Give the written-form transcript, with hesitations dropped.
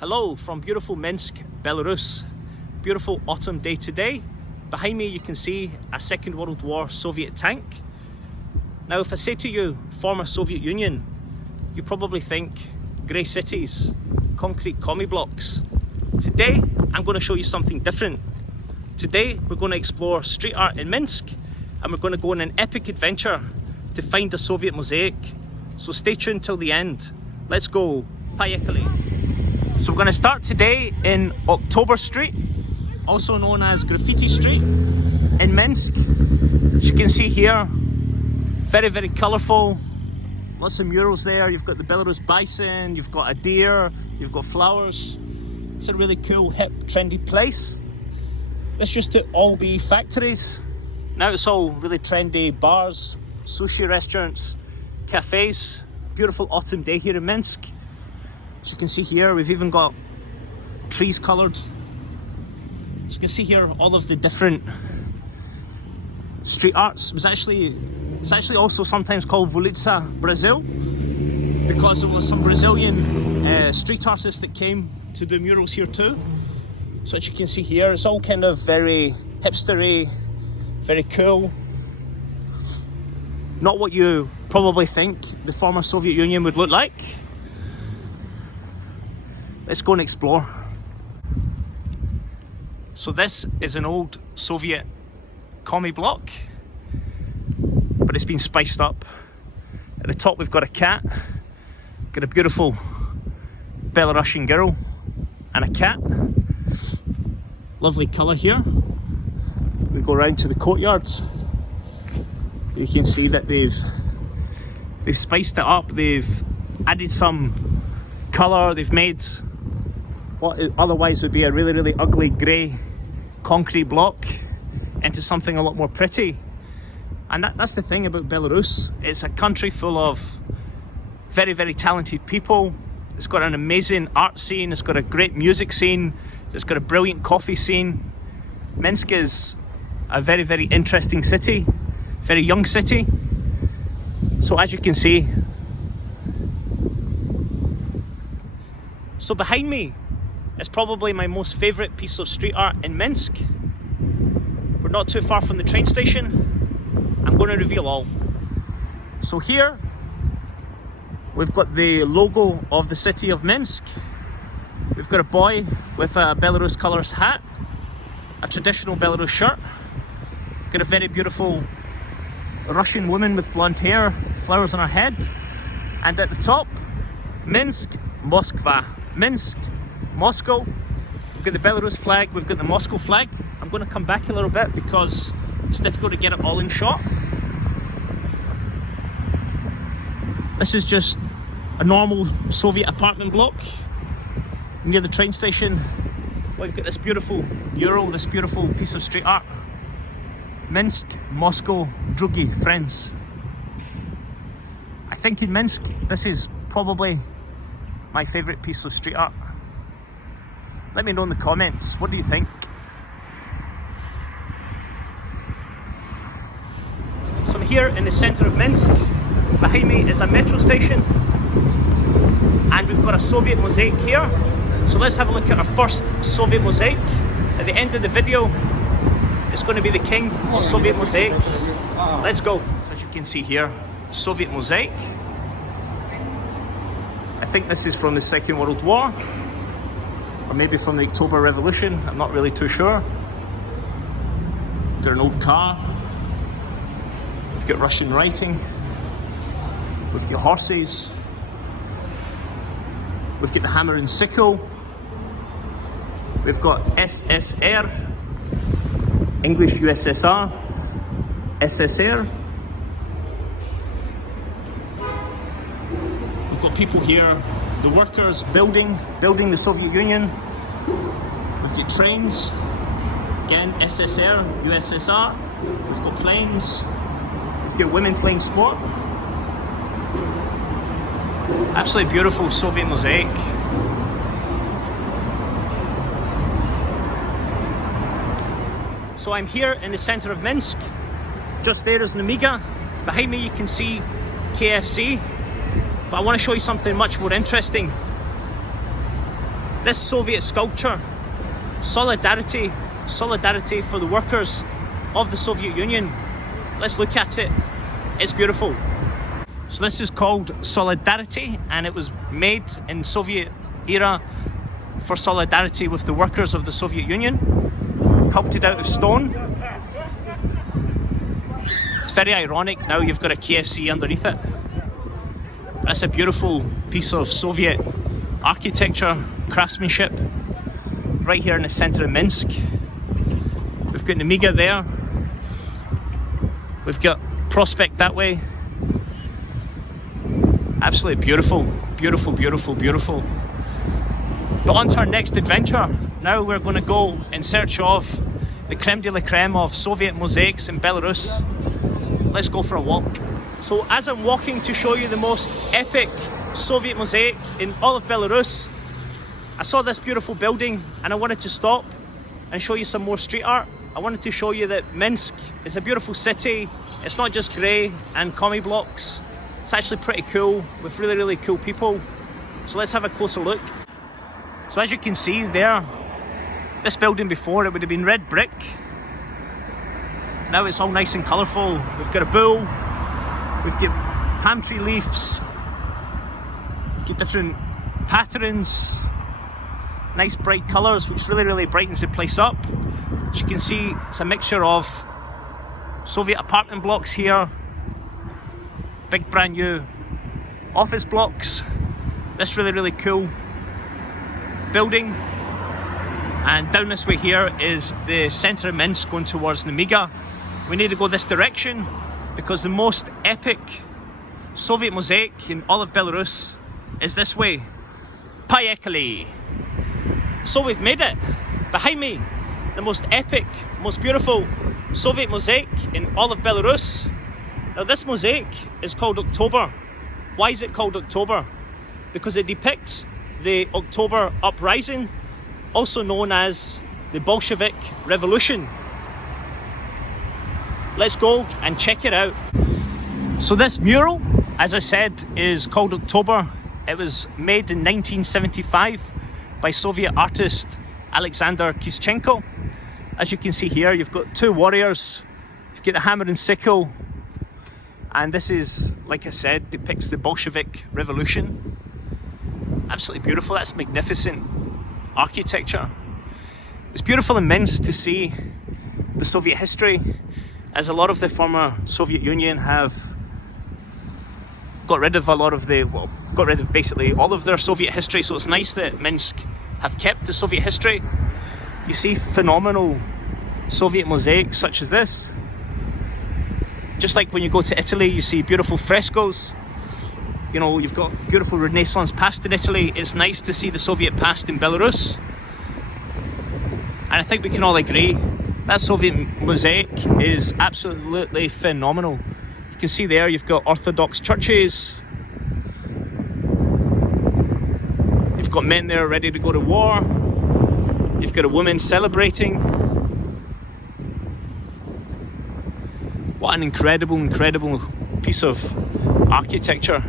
Hello from beautiful Minsk, Belarus. Beautiful autumn day today. Behind me you can see a Second World War Soviet tank. Now if I say to you former Soviet Union, you probably think grey cities, concrete commie blocks. Today I'm going to show you something different. Today we're going to explore street art in Minsk and we're going to go on an epic adventure to find a Soviet mosaic. So stay tuned till the end. Let's go. Поехали. So we're going to start today in October Street, also known as Graffiti Street in Minsk. As you can see here, very colourful, lots of murals there. You've got the Belarus bison, you've got a deer, you've got flowers. It's a really cool, hip, trendy place. This used to all be factories. Now it's all really trendy bars, sushi restaurants, cafes. Beautiful autumn day here in Minsk. As you can see here, we've even got trees coloured. As you can see here, all of the different street arts. It's actually also sometimes called Ulica Brazil, because there was some Brazilian street artists that came to do murals here too. So as you can see here, it's all kind of very hipstery, very cool. Not what you probably think the former Soviet Union would look like. Let's go and explore. So this is an old Soviet commie block, but it's been spiced up. At the top we've got a cat, got a beautiful Belarusian girl and a cat. Lovely colour here. We go round to the courtyards. You can see that they've spiced it up, they've added some colour, they've made what otherwise would be a really ugly grey concrete block into something a lot more pretty. And that's the thing about Belarus. It's a country full of very talented people. It's got an amazing art scene, it's got a great music scene, it's got a brilliant coffee scene. Minsk is a very interesting city, very young city. So as you can see, so behind me is probably my most favourite piece of street art in Minsk. We're not too far from the train station. I'm going to reveal all. So here we've got the logo of the city of Minsk. We've got a boy with a Belarus colours hat, a traditional Belarus shirt. Got a very beautiful Russian woman with blonde hair, flowers on her head. And at the top, Minsk, Moskva. Minsk, Moscow. We've got the Belarus flag, we've got the Moscow flag. I'm going to come back a little bit because it's difficult to get it all in shot. This is just a normal Soviet apartment block near the train station. We've got this beautiful mural, this beautiful piece of street art. Minsk, Moscow, drugi, friends. I think in Minsk, this is probably my favourite piece of street art. Let me know in the comments, what do you think? So I'm here in the centre of Minsk. Behind me is a metro station and we've got a Soviet mosaic here. So let's have a look at our first Soviet mosaic. At the end of the video, it's going to be the king of Soviet mosaics. Let's go. As you can see here, Soviet mosaic. I think this is from the Second World War, or maybe from the October Revolution, I'm not really too sure. Got an old car, we've got Russian writing, we've got horses, we've got the hammer and sickle, we've got SSR, English USSR, SSR. We've got people here, the workers building the Soviet Union. We've got trains, again SSR, USSR. We've got planes, we've got women playing sport. Absolutely beautiful Soviet mosaic. So I'm here in the centre of Minsk. Just there is Namiga. Behind me you can see KFC. But I want to show you something much more interesting. this Soviet sculpture, solidarity for the workers of the Soviet Union. Let's look at it. It's beautiful. So this is called Solidarity, and it was made in Soviet era for solidarity with the workers of the Soviet Union, sculpted out of stone. It's very ironic now you've got a KFC underneath it. That's a beautiful piece of Soviet architecture, craftsmanship, right here in the centre of Minsk. We've got Nemiga there. We've got Prospect that way. Absolutely beautiful, beautiful, beautiful, beautiful. But on to our next adventure. Now we're going to go in search of the creme de la creme of Soviet mosaics in Belarus. Let's go for a walk. So as I'm walking to show you the most epic Soviet mosaic in all of Belarus, I saw this beautiful building and I wanted to stop and show you some more street art. I wanted to show you that Minsk is a beautiful city. It's not just grey and commie blocks. It's actually pretty cool with really, really cool people. So let's have a closer look. So as you can see there, this building before it would have been red brick. Now it's all nice and colourful. We've got a bull, we've got palm tree leaves, we've got different patterns, nice bright colours, which really, really brightens the place up. As you can see, it's a mixture of Soviet apartment blocks here, big brand new office blocks, this really, really cool building, and down this way here is the centre of Minsk going towards Nemiga. We need to go this direction because the most epic Soviet mosaic in all of Belarus is this way. Поехали! So we've made it. Behind me, the most epic, most beautiful Soviet mosaic in all of Belarus. Now this mosaic is called October. Why is it called October? Because it depicts the October uprising, also known as the Bolshevik Revolution. Let's go and check it out. So this mural, as I said, is called October. It was made in 1975 by Soviet artist Alexander Kischenko. As you can see here, you've got two warriors, you've got the hammer and sickle, and this is, like I said, depicts the Bolshevik Revolution. Absolutely beautiful. That's magnificent architecture. It's beautiful in Minsk to see the Soviet history, as a lot of the former Soviet Union have got rid of basically all of their Soviet history, so it's nice that Minsk have kept the Soviet history. You see phenomenal Soviet mosaics such as this. Just like when you go to Italy, you see beautiful frescoes. You know, you've got beautiful Renaissance past in Italy. It's nice to see the Soviet past in Belarus. And I think we can all agree that Soviet mosaic is absolutely phenomenal. You can see there you've got Orthodox churches. You've got men there ready to go to war. You've got a woman celebrating. What an incredible, incredible piece of architecture.